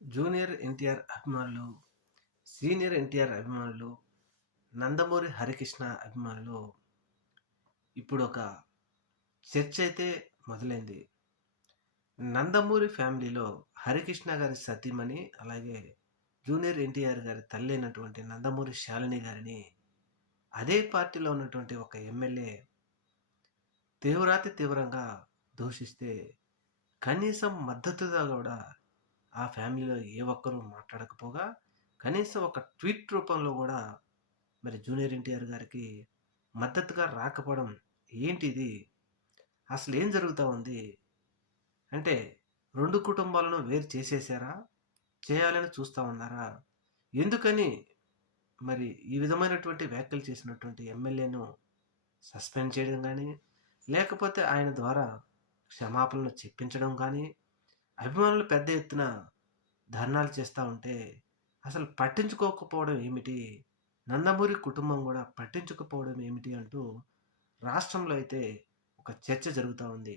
Junior NTR అభిమానులు, senior NTR అభిమానులు, నందమూరి హరికృష్ణ అభిమానులు ఇప్పుడు ఒక చర్చ అయితే మొదలైంది. నందమూరి ఫ్యామిలీలో హరికృష్ణ గారి సతీమణి, అలాగే జూనియర్ ఎన్టీఆర్ గారి తల్లి అయినటువంటి నందమూరి శాలిని గారిని అదే పార్టీలో ఉన్నటువంటి ఒక ఎమ్మెల్యే తీవ్రాతి తీవ్రంగా దూషిస్తే కనీసం మద్దతుగా కూడా ఆ ఫ్యామిలీలో ఏ ఒక్కరూ మాట్లాడకపోగా, కనీసం ఒక ట్వీట్ రూపంలో కూడా మరి జూనియర్ ఎన్టీఆర్ గారికి మద్దతుగా రాకపోవడం ఏంటిది? అసలు ఏం జరుగుతూ ఉంది? అంటే రెండు కుటుంబాలను వేరు చేసేసారా? చేయాలని చూస్తూ ఉన్నారా? ఎందుకని మరి ఈ విధమైనటువంటి వ్యాఖ్యలు చేసినటువంటి ఎమ్మెల్యేను సస్పెండ్ చేయడం కానీ, లేకపోతే ఆయన ద్వారా క్షమాపణలు చెప్పించడం కానీ, అభిమానులు పెద్ద ఎత్తున ధర్నాలు చేస్తూ ఉంటే అసలు పట్టించుకోకపోవడం ఏమిటి? నందమూరి కుటుంబం కూడా పట్టించుకోకపోవడం ఏమిటి అంటూ రాష్ట్రంలో అయితే ఒక చర్చ జరుగుతూ ఉంది.